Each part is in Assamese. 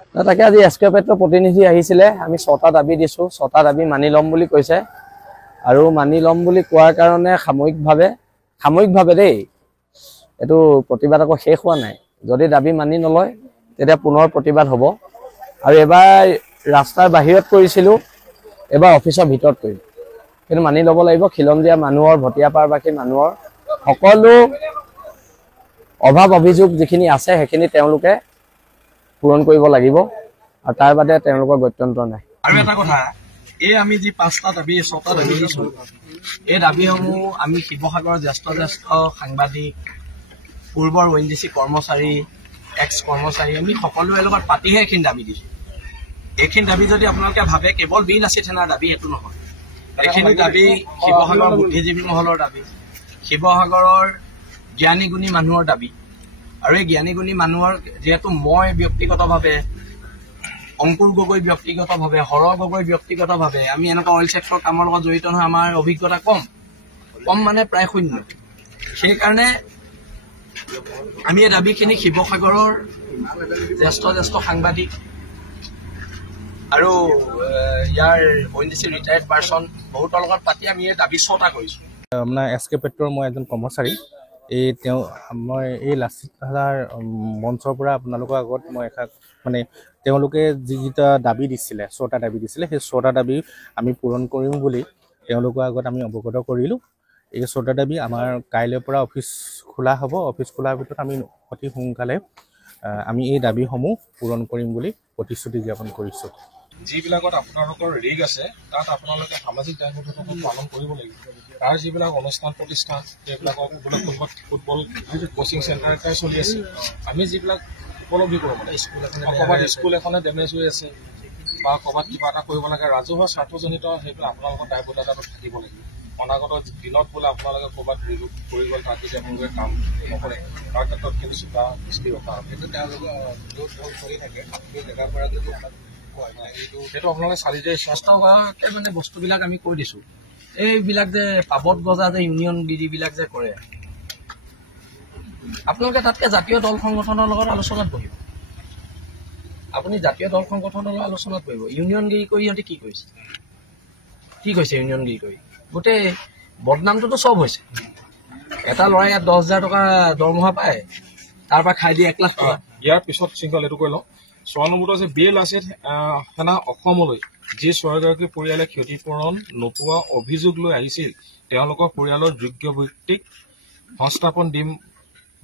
তাকে আজি এছকেপেটৰ প্ৰতিনিধি আহিছিলে আমি 6টা দাবী দিছো 6টা দাবী মানি লম বুলি কৈছে আৰু মানি লম বুলি কোৱাৰ কাৰণে সাময়িকভাৱে দেই এটো প্ৰতিবাদ আকৌ শেষ হোৱা নাই যদি দাবী মানি নলয় তেতিয়া পুনৰ প্ৰতিবাদ হ'ব আৰু এবাৰ ৰাস্তাৰ বাহিৰত কৰিছিলো এবাৰ অফিচৰ ভিতৰত কৰিম কিন্তু মানি ল'ব লাগিব খিলঞ্জীয়া মানুহৰ ভটিয়াপাৰবাসী মানুহৰ সকলো অভাৱ অভিযোগ যিখিনি আছে সেইখিনি তেওঁলোকে পূৰণ কৰিব লাগিব আৰু তাৰ বাদে তেওঁলোকৰ গত্যন্তৰ নাই আৰু এটা কথা এই আমি যি 5টা দাবী 6টা দাবী দিছো এই দাবীসমূহ আমি শিৱসাগৰৰ জ্যেষ্ঠ সাংবাদিক পূৰ্বৰ ওএনজিচি কৰ্মচাৰী এক্স কৰ্মচাৰী আমি সকলোৰে লগত পাতিহে এইখিনি দাবী দিছো এইখিনি দাবী যদি আপোনালোকে ভাবে কেৱল বীৰ লাচিত সেনাৰ দাবী এটো নহয় এইখিনি দাবী শিৱসাগৰৰ বুদ্ধিজীৱী মহলৰ দাবী শিৱসাগৰৰ জ্ঞানী গুণী মানুহৰ দাবী আৰু এই জ্ঞানী গুণী মানুহৰ যেহেতু মই ব্যক্তিগতভাৱে অংকুৰ গগৈ ব্যক্তিগতভাৱে হৰ গগৈ ব্যক্তিগতভাৱে আমি এনেকুৱা অইল সেক্টৰ কামৰ লগত জড়িত নহয় আমাৰ অভিজ্ঞতা কম মানে প্ৰায় শূন্য সেইকাৰণে আমি এই দাবীখিনি শিৱসাগৰৰ জ্যেষ্ঠ সাংবাদিক আৰু ইয়াৰ ওএনজিচি ৰিটায়াৰ্ড পাৰ্চন বহুতৰ লগত পাতি আমি এই দাবী 6টা কৰিছো আপোনাৰ এছকেপেটৰ মই এজন কৰ্মচাৰী মই এই লাচিত ধাৰাৰ মঞ্চৰ পৰা আপোনালোকৰ আগত মই মানে তেওঁলোকে যিকেইটা দাবী দিছিলে 6টা দাবী দিছিলে সেই 6টা দাবী আমি পূৰণ কৰিম বুলি তেওঁলোকৰ আগত আমি অৱগত কৰিলোঁ এই 6টা দাবী আমাৰ কাইলৈৰ পৰা অফিচ খোলা হ'ব অফিচ খোলাৰ ভিতৰত আমি অতি সোনকালে আমি এই দাবীসমূহ পূৰণ কৰিম বুলি প্ৰতিশ্ৰুতি জ্ঞাপন কৰিছোঁ যিবিলাকত আপোনালোকৰ ৰিগ আছে তাত আপোনালোকে সামাজিক দায়বদ্ধতাটো পালন কৰিব লাগিব তাৰ যিবিলাক অনুষ্ঠান প্ৰতিষ্ঠান সেইবিলাকক ফুটবল কোচিং চেণ্টাৰ এটাই চলি আছে আমি যিবিলাক উপলব্ধি কৰোঁ মানে স্কুল এখনে ডেমেজ হৈ আছে বা ক'ৰবাত কিবা এটা কৰিব লাগে ৰাজহুৱা স্বাৰ্থজনিত সেইবিলাক আপোনালোকৰ দায়বদ্ধতাটো থাকিব লাগিব অনাগত দিনত বোলে আপোনালোকে ক'ৰবাত ৰিজুক কৰি গ'ল তাত যদি আপোনালোকে কাম নকৰে তাৰ ক্ষেত্ৰত কিন্তু চোকা দৃষ্টি ৰখা হ'ব কিন্তু তেওঁলোকে কৰি থাকে সেই জেগাৰ পৰা যদি সেইটো আপোনালোকে চালি যাই স্বাস্থ্য হোৱাকে মানে বস্তুবিলাক আমি কৈ দিছো এইবিলাক যে পাবত গজা যে ইউনিয়ন গিৰিবিলাক যে কৰে আপোনালোকে তাতকে জাতীয় দল সংগঠনৰ লগত আলোচনাত বহিব আপুনি জাতীয় দল সংগঠনৰ লগত আলোচনাত বহিব ইউনিয়ন গিৰি কৰি সিহঁতে কি কৈছে ইউনিয়ন গিৰি কৰি গোটেই বদনামটোতো চব হৈছে এটা ল'ৰাই ইয়াত 10,000 টকা দৰমহা পায় তাৰ পৰা খাই দিয়ে 1 লাখ টকা ইয়াৰ পিছত চিংগল এইটো কৈ লওঁ 6 নম্বৰটো আছে বীৰ লাচিত সেনা অসমলৈ যি 6গৰাকী পৰিয়ালে ক্ষতিপূৰণ নোপোৱা অভিযোগ লৈ আহিছিল তেওঁলোকৰ পৰিয়ালৰ যোগ্য ব্যক্তিক সংস্থাপন দিম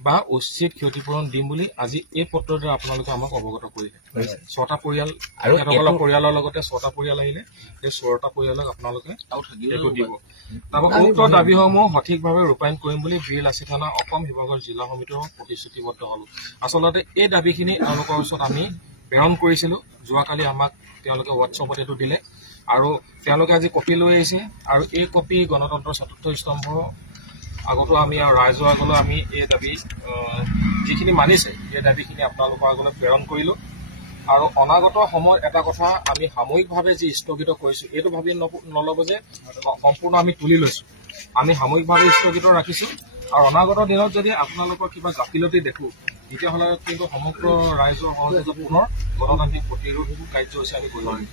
বা উচিত ক্ষতিপূৰণ দিম বুলি আজি এই পত্ৰৰ দ্বাৰা আপোনালোকে আমাক অৱগত কৰিলে 6টা পৰিয়াল আৰু তেওঁলোকৰ পৰিয়ালৰ লগতে 6টা পৰিয়াল আহিলে এই 6টা পৰিয়ালক আপোনালোকে এইটো দিব তাৰপৰা উক্ত দাবীসমূহ সঠিকভাৱে ৰূপায়ণ কৰিম বুলি বীৰ লাচিত সেনা অসম শিৱসাগৰ জিলা সমিতিৰ প্ৰতিশ্ৰুতিবদ্ধ হ'ল আচলতে এই দাবীখিনি তেওঁলোকৰ ওচৰত আমি প্ৰেৰণ কৰিছিলোঁ যোৱাকালি আমাক তেওঁলোকে হোৱাটছএপত এইটো দিলে আৰু তেওঁলোকে আজি কপি লৈ আহিছে আৰু এই কপি গণতন্ত্ৰৰ 4ৰ্থ স্তম্ভ আগতো আমি ৰাইজৰ আগলৈ আমি এই দাবী যিখিনি মানিছে এই দাবীখিনি আপোনালোকৰ আগলৈ প্ৰেৰণ কৰিলোঁ আৰু অনাগত সময়ত এটা কথা আমি সাময়িকভাৱে যি স্থগিত কৰিছোঁ এইটো ভাবি নল'ব যে সম্পূৰ্ণ আমি তুলি লৈছোঁ আমি সাময়িকভাৱে স্থগিত ৰাখিছোঁ আৰু অনাগত দিনত যদি আপোনালোকৰ কিবা গাফিলতি দেখোঁ তেতিয়াহ'লে কিন্তু সমগ্ৰ ৰাইজৰ সহযোগত পুনৰ গণতান্ত্ৰিক প্ৰতিৰোধ কাৰ্যসূচী আমি কৰিব পাৰিম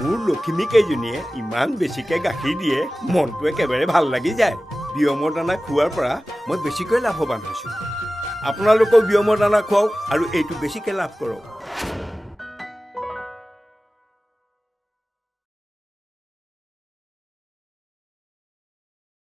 মোৰ লখিমী কেইজনীয়ে ইমান বেছিকৈ গাখীৰ দিয়ে মনটো একেবাৰে ভাল লাগি যায় বিয়মৰ দানা খোৱাৰ পৰা মই বেছিকৈ লাভৱান হৈছোঁ আপোনালোকেও বিয়মৰ দানা খুৱাওক আৰু এইটো বেছিকৈ লাভ কৰক